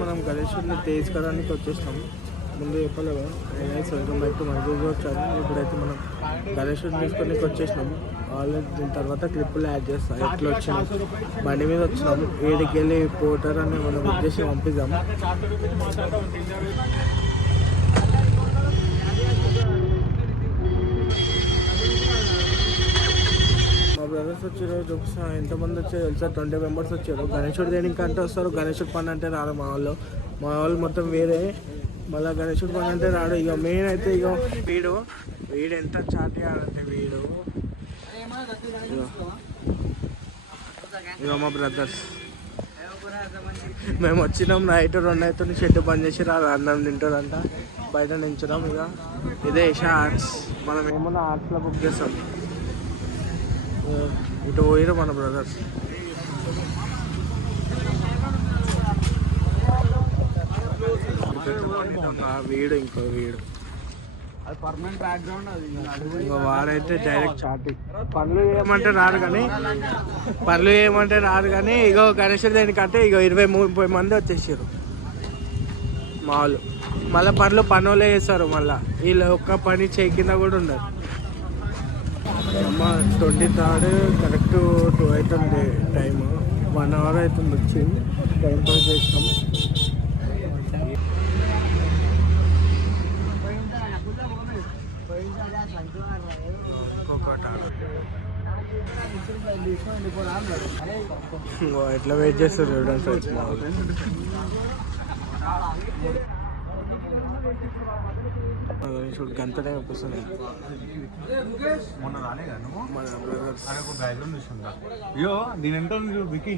మనం గణేశుడిని తేజకరానికి వచ్చేసినాం. ముందు చెప్పలేము. Welcome back to my YouTube channel. ఇప్పుడైతే మనం గణేశుడిని తీసుకొని వచ్చేసినాం. ఆల్రెడీ దీని తర్వాత క్లిప్పులు యాడ్ చేస్తాం. ఎట్లా వచ్చినాం బండి మీద వచ్చినాం. ఏడికి వెళ్ళి పోటర్ అని మనం బుక్ చేసి పంపిద్దాం. మా బ్రదర్స్ వచ్చారు. ఎంతమంది వచ్చారు తెలుసా? 20 మెంబర్స్ వచ్చారు. గణేశుడు దేనికి అంటే వస్తారు, గణేశుడు పని అంటే రాడు. మా వాళ్ళు మొత్తం వేరే. మళ్ళీ గణేశుడు పని అంటే రాడు. ఇక మెయిన్ అయితే ఇక వీడు ఎంత చాటి ఆడంటే వీడు ఇక మా బ్రదర్స్. మేము వచ్చినాం నైట్ 2 అవుతుంది. షెడ్ బంద్ చేసి రాదు, అన్నం తింటారంట. బయట నించున్నాం. ఇక ఇదే ఇషా ఆర్ట్స్. మనం ఏమన్నా ఆర్ట్స్లో బుక్ చేస్తాం. ఇటు పోయిరు మన బ్రదర్స్. వీడు ఇంకో వీడు అది పర్మనెంట్ బ్యాక్గ్రౌండ్. అది ఇంకా వాడైతే డైరెక్ట్ చాటింగ్. పనులు ఏమంటే రారు కానీ ఇగో గణేశుడు దేనికంటే ఇగో 20-30 మంది వచ్చేసారు మా వాళ్ళు. మళ్ళీ పనులే చేస్తారు. మళ్ళీ వీళ్ళు ఒక్క పని చేయి కింద కూడా ఉండరు. అమ్మ 23rd కరెక్ట్ 2 అవుతుంది టైము. 1 అవర్ అవుతుంది వచ్చింది. టైం పాస్ చేసినాం. ఎట్లా వెయిట్ చేస్తారు చూడండి ఫ్రెండ్స్. గంత టైం వస్తున్నాయి. మొన్న రాలే కదా నువ్వు? మన బ్రదర్స్ బ్యాక్గ్రౌండ్ చూసిందా? అయ్యో దీని ఎంత ఉంది చూడు బికి.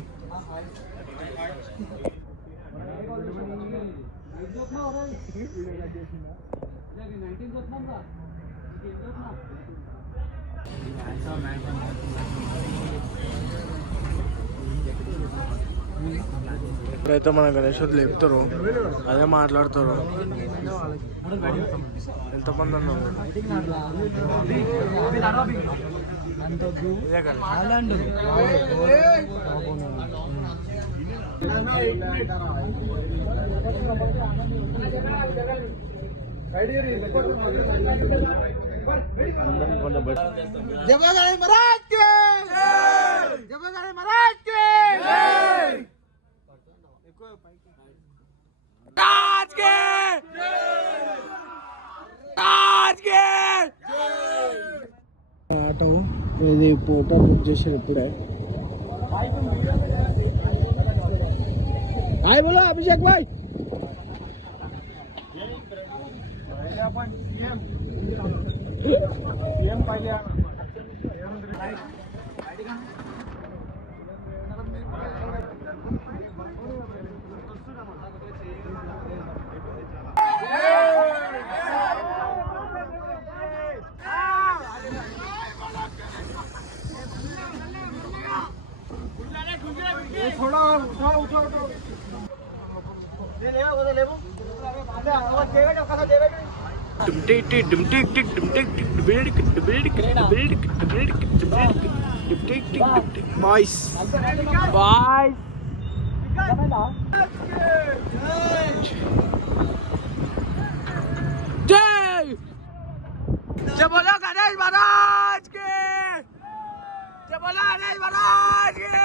ఇప్పుడైతే మన గణేశుడు లేపుతారు, అదే మాట్లాడుతారు. ఎంతమంది అన్నారు? ఆటో ఇది పోటో బుక్ చేశారు ఇప్పుడే. హాయ్ బోలో అభిషేక్ భాయ్. बोलो गणेश महाराज के, बोलो गणेश महाराज के.